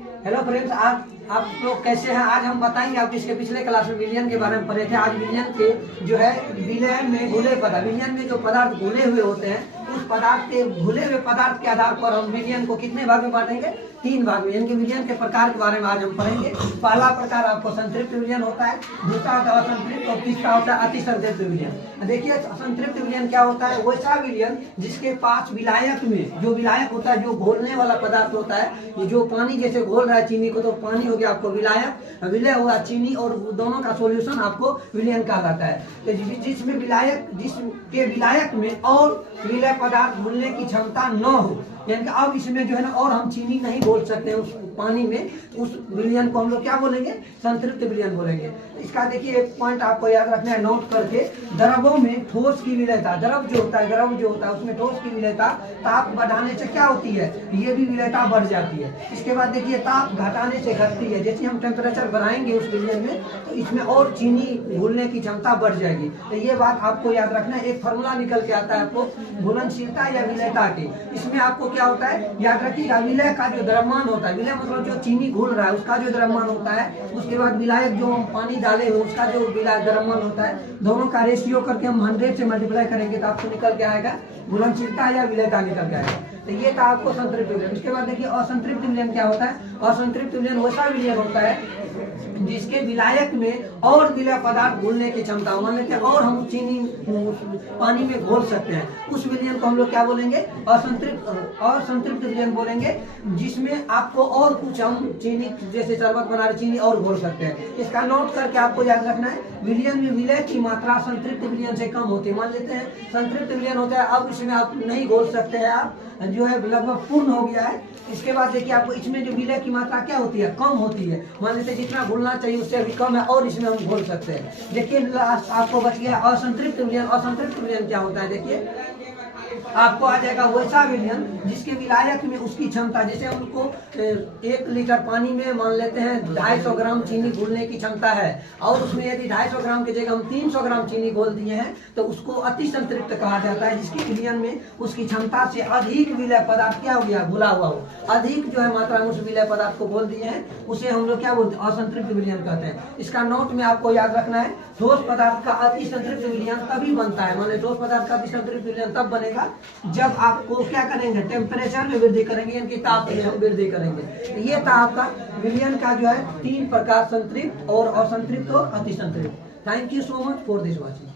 Hello friends, आज आप लोग कैसे हैं? आज हम बताएंगे आपको इसके पिछले क्लास में विलयन के बारे में पढ़े थे। आज विलयन के जो है विलयन में घुले पदार्थ, विलयन में जो पदार्थ घुले हुए होते हैं उस पदार्थ के घुले हुए पदार्थ के आधार पर हम विलयन को कितने भाग में बांटेंगे? 3 भाग में। इनके विलयन के प्रकार के बारे में आज हम पढ़ेंगे। पहला प्रकार आपको संतृप्त विलयन होता है, दूसरा होता है असंतृप्त और तीसरा होता है अतिसंतृप्त विलयन। देखिए, असंतृप्त विलयन क्या होता है? वैसा विलयन जिसके पास विलायक में जो विलायक होता है, जो घोलने वाला पदार्थ होता है, ये जो पानी जैसे घोल रहा है चीनी को, तो पानी हो गया आपको विलायक, विलय हुआ चीनी और दोनों का सॉल्यूशन आपको विलयन कहलाता है। तो जिसमें विलायक, जिसके विलायक में और विलय पदार्थ घुलने की क्षमता न हो, यानी कि अब इसमें जो है ना और हम चीनी नहीं घोल सकते उस पानी में, उस विलयन को हम लोग क्या बोलेंगे? संतृप्त विलयन बोलेंगे। इसका देखिए एक पॉइंट आपको याद रखना है नोट करके। द्रवों में ठोस की विलयता, द्रव जो होता है उसमें ठोस की विलयता ताप बढ़ाने से क्या होती है? ये भी विलयता बढ़ जाती है। इसके बाद देखिए ताप घटाने से घटती है। जैसे हम टेम्परेचर बढ़ाएंगे उस विलयन में तो इसमें और चीनी घुलने की क्षमता बढ़ जाएगी। तो ये बात आपको याद रखना है। एक फॉर्मूला निकल के आता है आपको घुलनशीलता या विलयता के। इसमें आपको क्या होता है याद रखिएगा, विलय का जो द्रव्यमान होता है, विलय मतलब जो चीनी घुल रहा है उसका जो द्रव्यमान होता है, उसके बाद विलायक जो हम पानी डाले हुए उसका जो विलायक द्रव्यमान होता है, दोनों का रेशियो करके हम 100 से मल्टीप्लाई करेंगे तो आपको निकल के आएगा घुलनशीलता या विलयता निकल के आएगा। तो ये था आपको संतृप्त विलयन। उसके बाद देखिए असंतृप्त विलयन क्या होता है? असंतृप्त विलयन वैसा विलयन होता है जिसके विलायक में और विलय पदार्थ घुलने की क्षमता, मान लेते हैं और हम चीनी पानी में घोल सकते हैं, उस विलयन को हम लोग क्या बोलेंगे? असंतृप्त विलयन बोलेंगे, जिसमें आपको और कुछ हम चीनी जैसे शरबत बना रहे चीनी और घोल सकते हैं। इसका नोट करके आपको याद रखना है, विलयन में विलय की मात्रा संतृप्त विलयन से कम होती है। मान लेते हैं संतृप्त विलयन होता है, अब इसमें आप नहीं घोल सकते हैं, आप जो है लगभग पूर्ण हो गया है। इसके बाद देखिए आपको इसमें जो विलय की मात्रा क्या होती है? कम होती है। मान लेते जितना घुलना चाहिए उससे अभी कम है और इसमें हम घोल सकते हैं। देखिए आपको बच गया असंतृप्त विलयन। असंतृप्त विलयन क्या होता है? देखिए आपको आ जाएगा वैसा विलयन जिसके विलायक में उसकी क्षमता, जैसे हमको 1 लीटर पानी में मान लेते हैं 250 ग्राम चीनी घुलने की क्षमता है और उसमें यदि 250 ग्राम की जगह हम 300 ग्राम चीनी घोल दिए हैं तो उसको अति संतृप्त कहा जाता है, जिसके विलयन में उसकी क्षमता से अधिक विलय पदार्थ क्या हो गया? घुला हुआ हो, अधिक जो है मात्रा में उस विलय पदार्थ को घोल दिए हैं, उसे हम लोग क्या बोलते हैं? असंतृप्त विलयन कहते हैं। इसका नोट में आपको याद रखना है, ठोस पदार्थ का अति संतृप्त विलयन तभी बनता है, मान ठोस पदार्थ का अति संतृप्त विलयन तब बनेगा जब आपको क्या करेंगे? टेम्परेचर में वृद्धि करेंगे, यानी कि ताप में वृद्धि करेंगे। तो ये था आपका विलयन का जो है 3 प्रकार, संतृप्त और असंतृप्त और अतिसंतृप्त। Thank you so much for this watching.